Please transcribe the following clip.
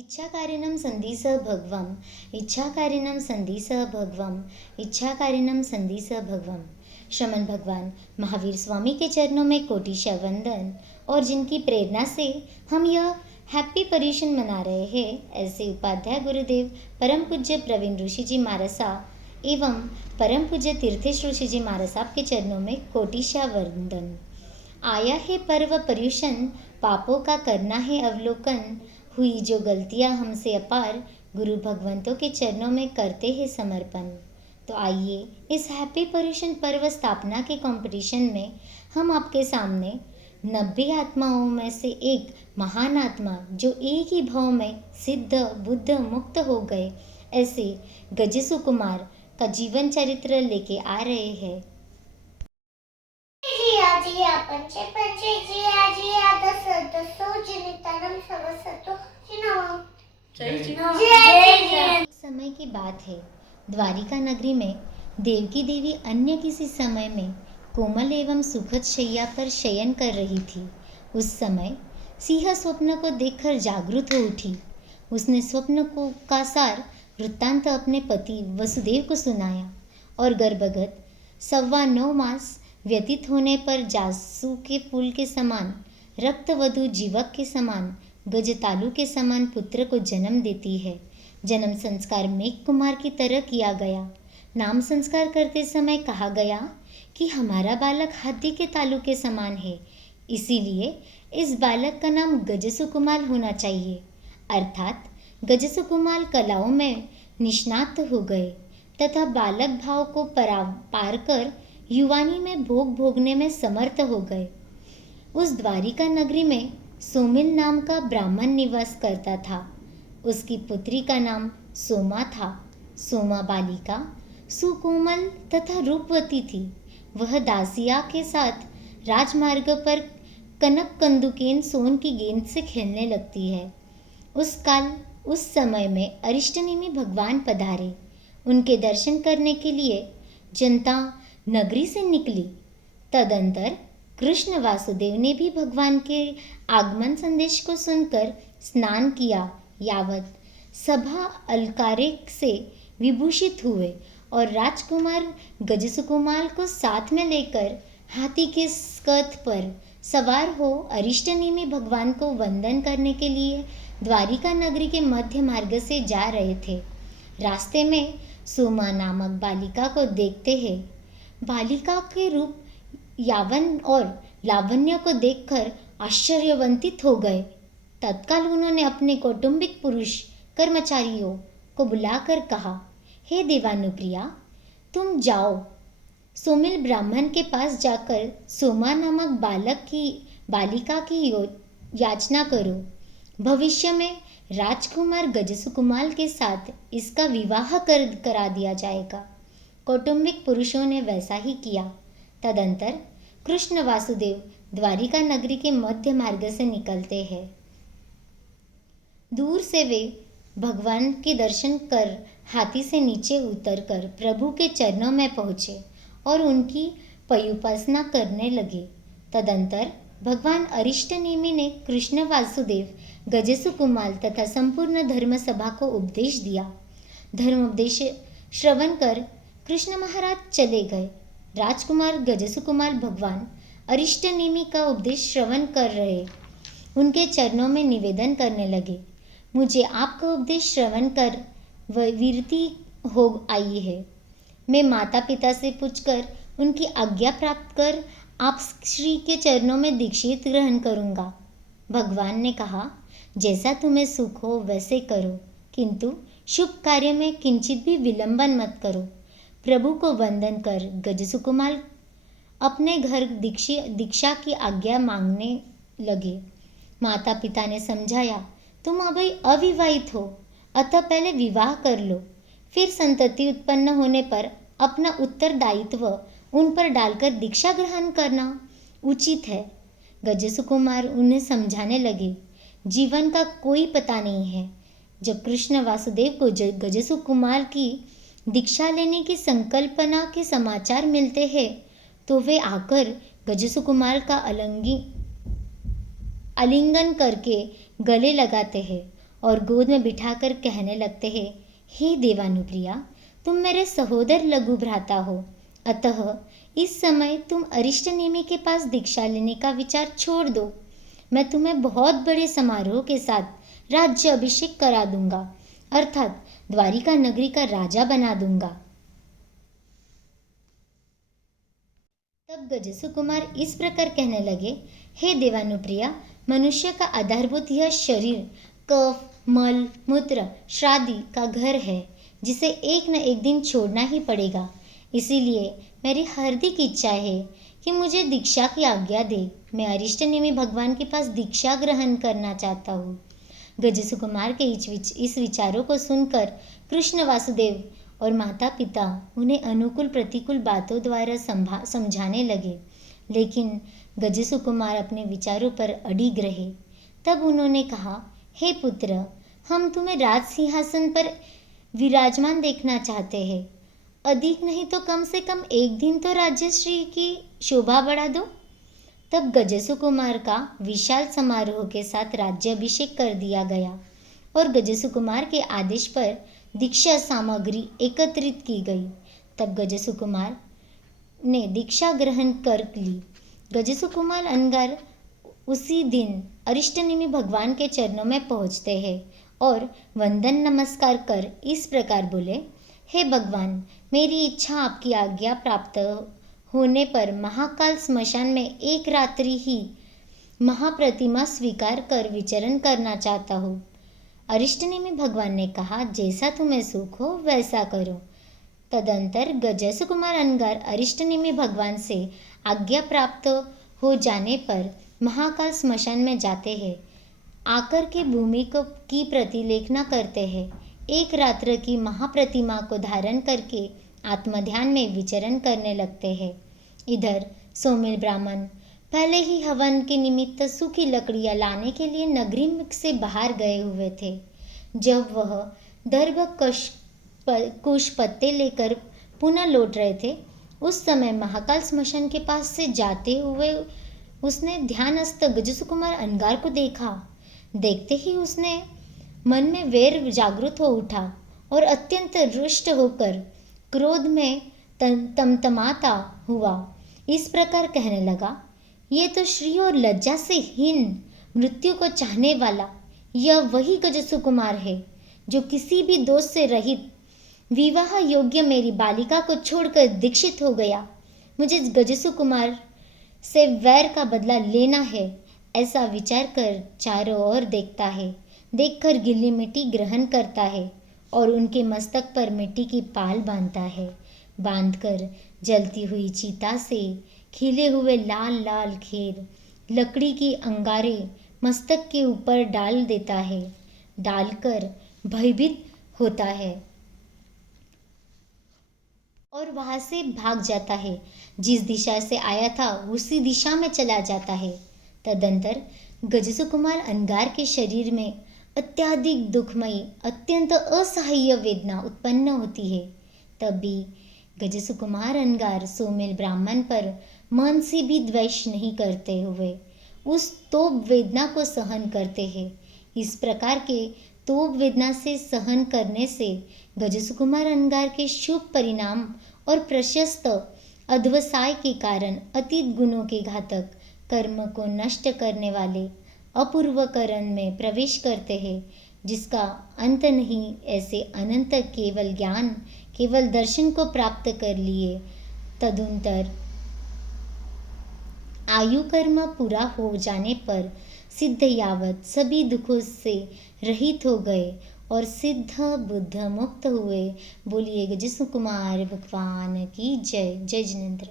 इच्छाकारिणं सन्धिसः भगवम् इच्छाकारिणं सन्धिसः भगवम् इच्छाकारिणं सन्धिसः भगवम्। श्रमण भगवान महावीर स्वामी के चरणों में कोटिशः वंदन। और जिनकी प्रेरणा से हम यह हैप्पी पर्यूषण मना रहे हैं, ऐसे उपाध्याय गुरुदेव परम पूज्य प्रवीण ऋषि जी महाराज साहब एवं परम पूज्य तीर्थेश ऋषि जी महाराज साहब के चरणों में कोटिशः वंदन। आया है पर्व पर्यूषण, पापों का करना है अवलोकन, हुई जो गलतियां हमसे अपार, गुरु भगवंतों के चरणों में करते हैं समर्पण। तो आइए इस हैप्पी पर्यूषण पर्व स्थापना के कंपटीशन में हम आपके सामने 90 आत्माओं में से एक महान आत्मा जो एक ही भाव में सिद्ध बुद्ध मुक्त हो गए, ऐसे गजसु कुमार का जीवन चरित्र लेके आ रहे हैं। जिया पंचे पंचे जिया दस दसो जिनितरम सवसतो जिनवम जय। समय की बात है, द्वारिका नगरी में देवकी देवी अन्य किसी समय में कोमल एवं सुखद शैया पर शयन कर रही थी। उस समय सिंह स्वप्न को देखकर जागृत हो उठी। उसने स्वप्न को का सार वृत्तांत अपने पति वसुदेव को सुनाया और गर्भगत 9.25 मास व्यतीत होने पर जासू के फूल के समान, रक्तवधु जीवक के समान, गजतालु के समान पुत्र को जन्म देती है। जन्म संस्कार मेघ कुमार की तरह किया गया। नाम संस्कार करते समय कहा गया कि हमारा बालक हाथी के तालु के समान है, इसीलिए इस बालक का नाम गजसु कुमार होना चाहिए। अर्थात गजसु कुमार कलाओं में निष्णात हो गए तथा बालक भाव को पार कर युवानी में भोग भोगने में समर्थ हो गए। उस द्वारिका नगरी में सोमिल नाम का ब्राह्मण निवास करता था। उसकी पुत्री का नाम सोमा था। सोमा बालिका सुकोमल तथा रूपवती थी। वह दासिया के साथ राजमार्ग पर कनक कंदुकेन सोन की गेंद से खेलने लगती है। उस समय में अरिष्टनेमि भगवान पधारे। उनके दर्शन करने के लिए जनता नगरी से निकली। तदंतर कृष्ण वासुदेव ने भी भगवान के आगमन संदेश को सुनकर स्नान किया। यावत सभा अलकारे से विभूषित हुए और राजकुमार गजसुकुमार को साथ में लेकर हाथी के स्कंध पर सवार हो अरिष्टनेमि भगवान को वंदन करने के लिए द्वारिका नगरी के मध्य मार्ग से जा रहे थे। रास्ते में सोमा नामक बालिका को देखते हैं। बालिका के रूप यावन और लावण्य को देखकर आश्चर्यवंतित हो गए। तत्काल उन्होंने अपने कौटुंबिक पुरुष कर्मचारियों को बुलाकर कहा, हे देवानुप्रिया, तुम जाओ सोमिल ब्राह्मण के पास जाकर सोमा नामक बालिका की याचना करो। भविष्य में राजकुमार गजसुकुमार के साथ इसका विवाह करा दिया जाएगा। कौटुंबिक पुरुषों ने वैसा ही किया। तदंतर कृष्ण वासुदेव द्वारिका नगरी के मध्य मार्ग से निकलते हैं। दूर से वे भगवान के दर्शन कर हाथी से नीचे उतरकर प्रभु के चरणों में पहुँचे और उनकी पयोपासना करने लगे। तदंतर भगवान अरिष्टनेमि ने कृष्ण वासुदेव गजसु कुमार तथा संपूर्ण धर्म सभा को उपदेश दिया। धर्मोपदेश श्रवण कर कृष्ण महाराज चले गए। राजकुमार गजसु कुमार भगवान अरिष्टनेमि का उपदेश श्रवण कर रहे उनके चरणों में निवेदन करने लगे, मुझे आपका उपदेश श्रवण कर वीरति हो आई है। मैं माता पिता से पूछकर उनकी आज्ञा प्राप्त कर आप श्री के चरणों में दीक्षित ग्रहण करूँगा। भगवान ने कहा, जैसा तुम्हें सुख हो वैसे करो, किंतु शुभ कार्य में किंचित भी विलंबन मत करो। प्रभु को वंदन कर गजसुकुमार अपने घर दीक्षा की आज्ञा मांगने लगे। माता पिता ने समझाया, तुम अभी अविवाहित हो, अतः पहले विवाह कर लो, फिर संतति उत्पन्न होने पर अपना उत्तरदायित्व उन पर डालकर दीक्षा ग्रहण करना उचित है। गजसुकुमार उन्हें समझाने लगे, जीवन का कोई पता नहीं है। जब कृष्ण वासुदेव को गजसुकुमार की दीक्षा लेने की संकल्पना के समाचार मिलते हैं तो वे आकर गजसुकुमार का आलिंगन करके गले लगाते हैं और गोद में बिठाकर कहने लगते हैं, हे देवानुप्रिया, तुम मेरे सहोदर लघु भ्राता हो, अतः इस समय तुम अरिष्टनेमि के पास दीक्षा लेने का विचार छोड़ दो। मैं तुम्हें बहुत बड़े समारोह के साथ राज्य अभिषेक करा दूंगा, अर्थात द्वारिका नगरी का राजा बना दूंगा। तब गजसु कुमार इस प्रकार कहने लगे, हे देवानुप्रिया, मनुष्य का आधारभूत यह शरीर कफ, मल, मूत्र, श्राद्धि का घर है, जिसे एक न एक दिन छोड़ना ही पड़ेगा। इसीलिए मेरी हार्दिक इच्छा है कि मुझे दीक्षा की आज्ञा दे। मैं अरिष्टनेमि भगवान के पास दीक्षा ग्रहण करना चाहता हूँ। गजसु कुमार के इस विचारों को सुनकर कृष्ण वासुदेव और माता पिता उन्हें अनुकूल प्रतिकूल बातों द्वारा समझाने लगे, लेकिन गजसु कुमार अपने विचारों पर अडिग रहे। तब उन्होंने कहा, हे पुत्र, हम तुम्हें राज सिंहासन पर विराजमान देखना चाहते हैं। अधिक नहीं तो कम से कम एक दिन तो राज्यश्री की शोभा बढ़ा दो। तब गजसु कुमार का विशाल समारोह के साथ राज्याभिषेक कर दिया गया और गजसु कुमार के आदेश पर दीक्षा सामग्री एकत्रित की गई। तब गजसु कुमार ने दीक्षा ग्रहण कर ली। गजसु कुमार अंगार उसी दिन अरिष्टनेमि भगवान के चरणों में पहुँचते हैं और वंदन नमस्कार कर इस प्रकार बोले, हे भगवान, मेरी इच्छा आपकी आज्ञा प्राप्त होने पर महाकाल स्मशान में एक रात्रि ही महाप्रतिमा स्वीकार कर विचरण करना चाहता हूँ। अरिष्टनेमि भगवान ने कहा, जैसा तुम्हें सुख हो वैसा करो। तदंतर गजसु कुमार अंगार अरिष्टनेमि भगवान से आज्ञा प्राप्त हो जाने पर महाकाल स्मशान में जाते हैं। आकर के भूमि की प्रतिलेखना करते हैं। एक रात्र की महाप्रतिमा को धारण करके आत्मध्यान में विचरण करने लगते हैं। इधर सोमिल ब्राह्मण पहले ही हवन के निमित्त सूखी लकड़ियां लाने के लिए नगरी से बाहर गए हुए थे। जब वह दर्भ कुश पत्ते लेकर पुनः लौट रहे थे, उस समय महाकाल स्मशान के पास से जाते हुए उसने ध्यानस्थ गजसु कुमार अंगार को देखा। देखते ही उसने मन में वैर जागृत हो उठा और अत्यंत रुष्ट होकर क्रोध में तमतमाता हुआ इस प्रकार कहने लगा, ये तो श्री और लज्जा से हीन, मृत्यु को चाहने वाला यह वही गजसु कुमार है जो किसी भी दोष से रहित विवाह योग्य मेरी बालिका को छोड़कर दीक्षित हो गया। मुझे गजसु कुमार से वैर का बदला लेना है। ऐसा विचार कर चारों ओर देखता है, देखकर गीली मिट्टी ग्रहण करता है और उनके मस्तक पर मिट्टी की पाल बांधता है। बांधकर जलती हुई चिता से खिले हुए लाल लाल खेर लकड़ी की अंगारे मस्तक के ऊपर डाल देता है। डालकर भयभीत होता है और वहां से भाग जाता है। जिस दिशा से आया था उसी दिशा में चला जाता है। तदंतर गजसु कुमार अंगार के शरीर में अत्याधिक दुखमयी अत्यंत असह्य वेदना उत्पन्न होती है। तभी गजसु कुमार अंगार सोमिल ब्राह्मण पर मन से भी द्वेष नहीं करते हुए उस तोप वेदना को सहन करते हैं। इस प्रकार के तोप वेदना से सहन करने से गजसु कुमार अंगार के शुभ परिणाम और प्रशस्त अध्वसाय के कारण अतीत गुणों के घातक कर्म को नष्ट करने वाले अपूर्व करण में प्रवेश करते हैं, जिसका अंत नहीं। ऐसे अनंत केवल ज्ञान केवल दर्शन को प्राप्त कर लिए तदुंतर आयु कर्म पूरा हो जाने पर सिद्ध यावत सभी दुखों से रहित हो गए और सिद्ध बुद्ध मुक्त हुए। बोलिए गजसु कुमार भगवान की जय। जय जिनेंद्र।